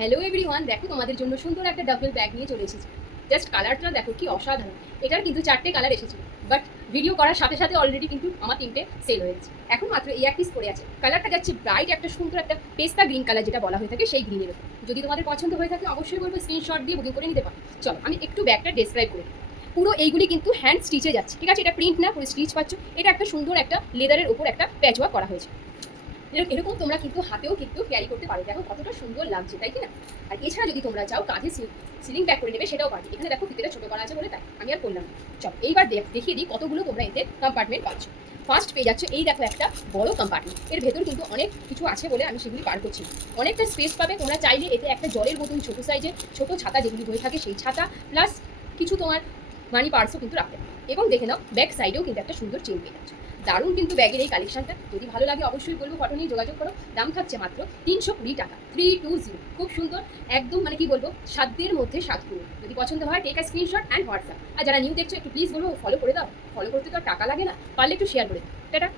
Hello everyone, দেখো তোমাদের জন্য সুন্দর একটা ডাবল ব্যাগ নিয়ে চলে এসেছি। জাস্ট কালারটা দেখো কি অসাধারণ। এটার কিন্তু 4টে কালার এসেছিল, বাট ভিডিও করার সাথে সাথে অলরেডি কিন্তু আমার 3টে সেল হয়ে গেছে। এখন মাত্র এই এক পিস পড়ে আছে। কালারটা যাচ্ছে ব্রাইট একটা সুন্দর একটা পেস্তা গ্রিন কালার, যেটা বলা হয়ে থাকে সেই গ্রিনের উপর। যদি তোমাদের পছন্দ হয়ে থাকে অবশ্যই বলবো স্ক্রিনশট দিয়ে বুকিং করে নিতে পারো। চলো আমি একটু ব্যাগটা ডেসক্রাইব করি। পুরো এইগুলি কিন্তু হ্যান্ড স্টিচে যাচ্ছে, ঠিক আছে? এটা প্রিন্ট না, পুরো স্টিচ পাচ্ছ। এটা একটা সুন্দর একটা লেদারের উপর একটা প্যাচওয়ার্ক করা হয়েছে। এরকম তোমরা কিন্তু হাতেও কিন্তু ক্যারি করতে পারো। দেখো কতটা সুন্দর লাগছে, তাই কি না? আর এছাড়া যদি তোমরা চাও কাঁধে সিলিং ব্যাগ করে নেবে, সেটাও পারবে। এখানে দেখো ফিতেটা ছোটো করা আছে বলে তাই আমি আর করলাম না। চল এইবার দেখিয়ে দিই কতগুলো তোমরা এতে কম্পার্টমেন্ট পাচ্ছ। ফার্স্ট পেয়ে যাচ্ছে এই দেখো একটা বড় কম্পার্টমেন্ট। এর ভেতর কিন্তু অনেক কিছু আছে বলে আমি সেগুলি বার করছি না। অনেকটা স্পেস পাবে। তোমরা চাইলে এতে একটা জলের বোতল, ছোটো সাইজের ছোটো ছাতা যেগুলি হয়ে থাকে সেই ছাতা, প্লাস কিছু তোমার মানি পার্সও কিন্তু রাখতে পারো। এবং দেখে নাও ব্যাক সাইডেও কিন্তু একটা সুন্দর চেন পেয়ে যাচ্ছে। দারুণ কিন্তু ব্যাগের এই কালেকশনটা। যদি ভালো লাগে অবশ্যই বলবো ফটো নিয়ে যোগাযোগ করো। দাম থাকছে মাত্র 320 টাকা, 320। খুব সুন্দর, একদম মানে কি বলবো, সাধ্যের মধ্যে সাতপুরো। যদি পছন্দ হয় take a screenshot and WhatsApp. আর যারা নিউ দেখছো একটু প্লিজ বলবো ফলো করে দাও। ফলো করতে তো আর টাকা লাগে না, পারলে একটু শেয়ার করে দাও। টাটা।